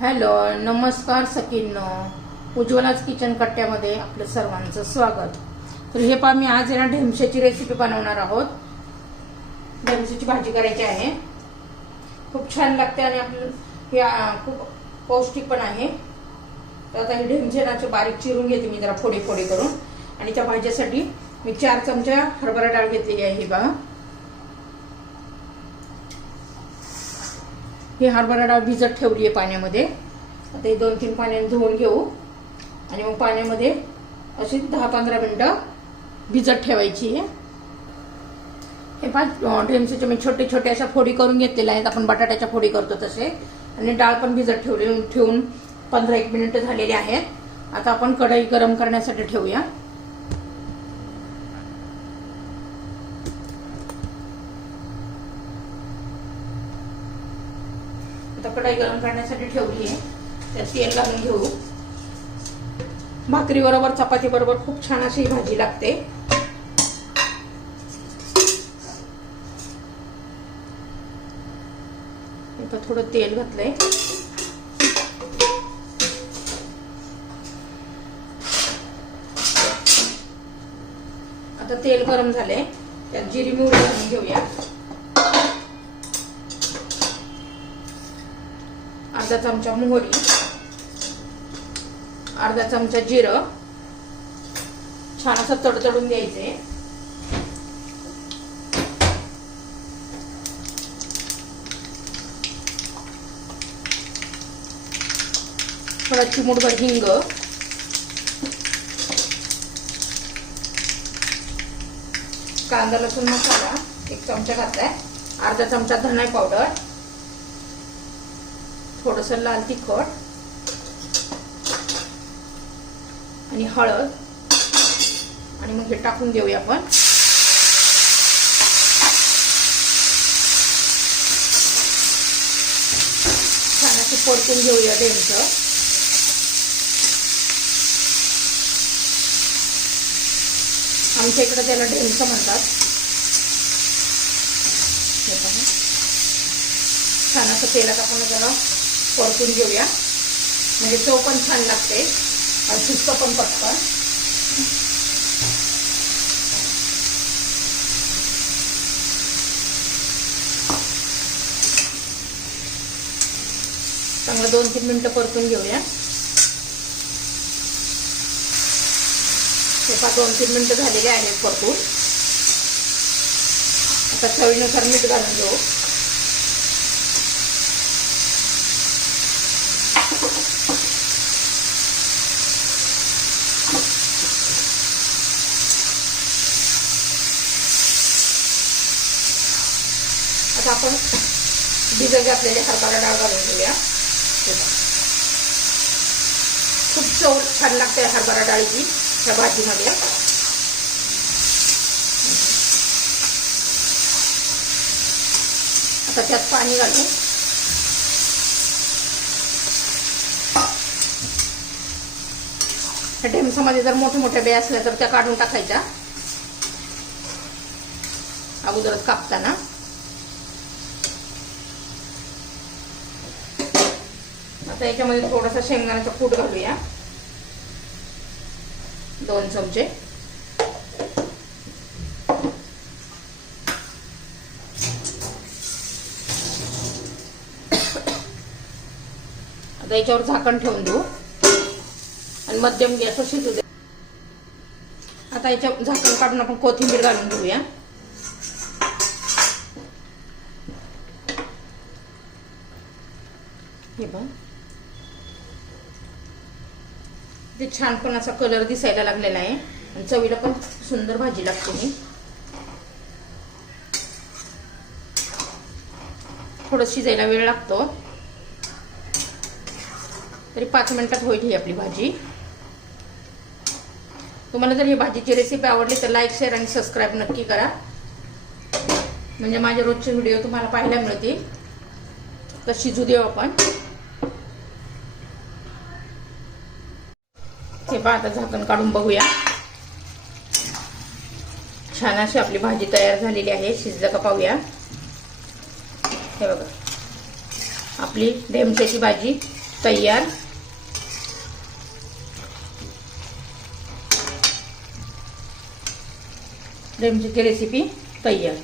Hello नमस्कार सकींनो उज्ज्वलाच kitchen कट्ट्यामध्ये आपलं सर्वांचं स्वागत. तर हे पहा मी आज या ना ढेमशाची रेसिपी बनवणार आहोत. ढेमशाची भाजी करायची आहे. खूप छान लागते आणि आपलं हे खूप पौष्टिक पण आहे. तर आता हे ढेमशेनाचे बारीक चिरून घेते मी जरा फोडी फोडी करून. आणि त्या भाजीसाठी मी चार चमचा हरभरा डाळ घेतलेली आहे ही बघा. ही हरभरा डाळ भिजत ठेवली आहे पाण्यामध्ये. आता हे दोन तीन पाण्याने धुवून घेऊ. आणि मग पाण्यामध्ये अशी दहा पंधरा मिनटं भिजत ठेवायची आहे. हे पाच ढेमसेचे मी छोटे छोटे अशा फोडी करून घेतलेल्या आहेत. आपण बटाट्याच्या फोडी करतो तसे. आणि डाळ पण भिजत ठेवली ठेवून पंधरा एक मिनिटं झालेली आहेत. आता आपण कढई गरम करण्यासाठी ठेवूया. आता कढाई गरम करण्यासाठी ठेवली आहे. त्यात तेल घालून घेऊ. भाकरी बरोबर चपाती बरोबर खूप छान अशी ही भाजी लागते. आता थोडं तेल घातलंय. आता तेल गरम झालंय. त्यात जिरी मोहरी घालून घेऊया. अर्धा चमचा मोहरी अर्धा चमचा जिरं छान असं तडतडून द्यायचे. थोडा चिमूटभर हिंग. कांदा लसूण मसाला एक चमचा घातलाय. अर्धा चमचा धना पावडर. थोडस लाल तिखट आणि हळद. आणि मग हे टाकून देऊया आपण. छान असे परतून घेऊया ढेमचं आमच्या इकडे त्याला ढेमचं म्हणतात. छान असं तेलात आपण त्याला परतून घेऊया. म्हणजे चव पण छान लागते. आणि सुस्त पण पटकन. चांगलं दोन तीन मिनिटं परतून घेऊया. हे पाच दोन तीन मिनिटं झालेले आहेत परतून. आता चवीनुसार मीठ घालून घेऊ. आता आपण भिजत घातलेले हरभरा डाळ घालून घेऊया. खूप चव छान लागते हरभरा डाळीची त्या भाजीमध्ये. आता त्यात पाणी घालू त्या ढेमसामध्ये जर मोठे मोठे बे असल्या तर त्या काढून टाकायच्या. अगोदरच कापताना. आता याच्यामध्ये थोडासा शेंगदाण्याचा कूट घालूया. दोन चमचे. आता याच्यावर झाकण ठेवून देऊ. आणि मध्यम गॅसवर शिजू दे. आता याच्या झाकण काढून आपण कोथिंबीर घालून घेऊया. हे बघ. ते छान पण असा कलर दिसायला लागलेला आहे. आणि चवीला पण सुंदर भाजी लागते ही. थोडं शिजायला वेळ लागतो. तरी पाच मिनिटात होईल ही आपली भाजी. तुम्हाला जर ही भाजीची रेसिपी आवडली तर लाईक शेअर आणि सबस्क्राईब नक्की करा. म्हणजे माझे रोजचे व्हिडिओ तुम्हाला पाहायला मिळतील. तर शिजू देऊ आपण. हे पहा आता झाकण काढून बघूया. छान अशी आपली भाजी तयार झालेली आहे. शिजलं का पाहूया. हे बघा. आपली ढेमशाची भाजी तयार. ढेमशेची रेसिपी तयार.